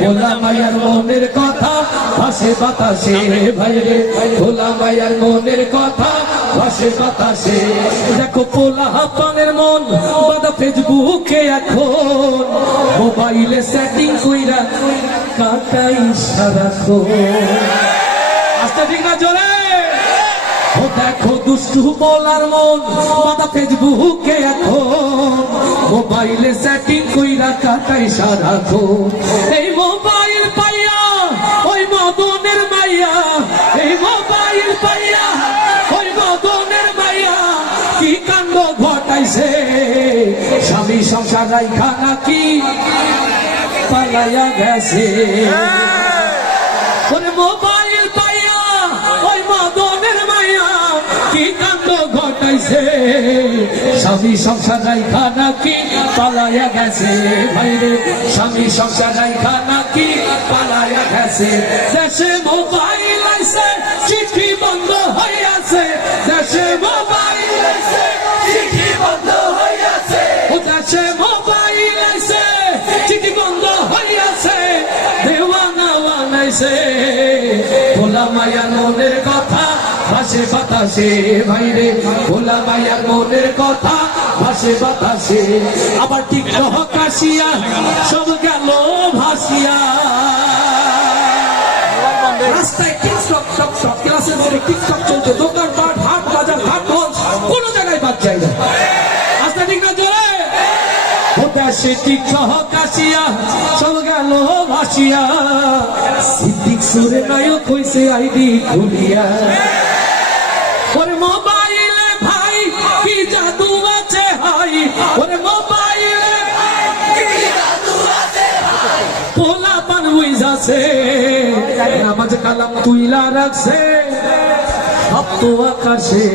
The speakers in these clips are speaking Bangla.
ভোলা মায়ার মনের কথা ভাসে বাতাসে ভাইরে, ভোলা মায়ার মনের কথা ভাসে বাতাসে। দেখো পোলা হাপানের মন বাদা ফেসবুকে এখন, মোবাইলে সেটিং কইরা কাটাই সারাক্ষণ। আস্তে ঠিক না জোরে। ও দেখো দুষ্টু পোলার মন বাদা ফেসবুকে এখন, মোবাইলে সেটিং কইরা কাটাই সারাক্ষণ। এই মোবাইল পাইয়া ওই মদনের মাইয়া, এই মোবাইল পাইয়া ওই মদনের মাইয়া কি কাণ্ড ঘটাইছে। স্বামী সংসার রাইখা নাকি পালাইয়া গেছে। ওরে মোবাইল পাইয়া ওই মদনের মাইয়া কি কাণ্ড ঘটাইছে। স্বামী সংসার রাইখা নাকি পালাইয়া গেছে ভাইরে, স্বামী সংসার রাইখা নাকি পালাইয়া গেছে। দেশে মোবাইল আইছে চিঠি বন্ধ হইয়াছে, দেশে মোবাইল আইছে চিঠি বন্ধ হইয়াছে। ও দেশে মোবাইল আইছে চিঠি বন্ধ হইয়াছে, দেওয়ানা বানাইছে। ভোলা মায়ার মনের কথা ভাসে বাতাসে ভাইরে, ভোলা মায়ার মনের কথা ভাসে বাতাসে। আবার টিকটক কাশিয়া সব গেল ভাসিয়া। রাস্তায় টিকটক টক টক, ক্লাসের মধ্যে টিকটক চলছে, দোকানপাট হাট বাজার ঘাট কোন জায়গায় বাদ যায় না। রাস্তা ঠিক না জোরে। দেশে টিকটক কাশিয়া সব গেল ভাসিয়া। সিদ্দিক সুরে নায়ক হইছে আইডি খুলিয়া। ওরে মোবাইলে ভাই কি জাদু আছে হাই, ওরে মোবাইলে কি জাদু আছে হাই। পোলা পান হইছে নামাজ কালাম তুইলা রাখছে সপ্ত আকাশে।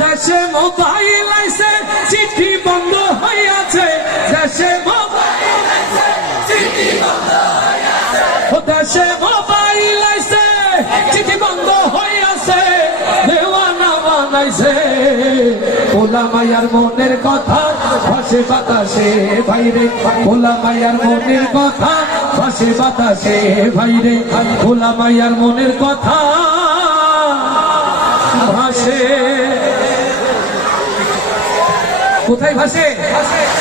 দেশে মোবাইল আইছে চিঠি বন্ধ হইয়াছে, দেশে মোবাইল আইছে চিঠি বন্ধ হইয়াছে। ও দেশে মোবাইল আইছে চিঠি বন্ধ হইয়াছে, দেওয়ানা বানাইছে। ভোলা মায়ার মনের কথা ভাসে বাতাসে ভাইরে, ভোলা মায়ার মনের কথা ভাসে বাতাসে ভাইরে, ভোলা মায়ার মনের কথা ভাসে। কোথায় ভাসে?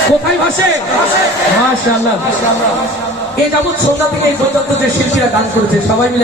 কোথায় ভাসে? মাশাআল্লাহ। এই যাবৎ সন্ধ্যা থেকে এই পর্যন্ত যে শিল্পীরা গান করেছে সবাই মিলে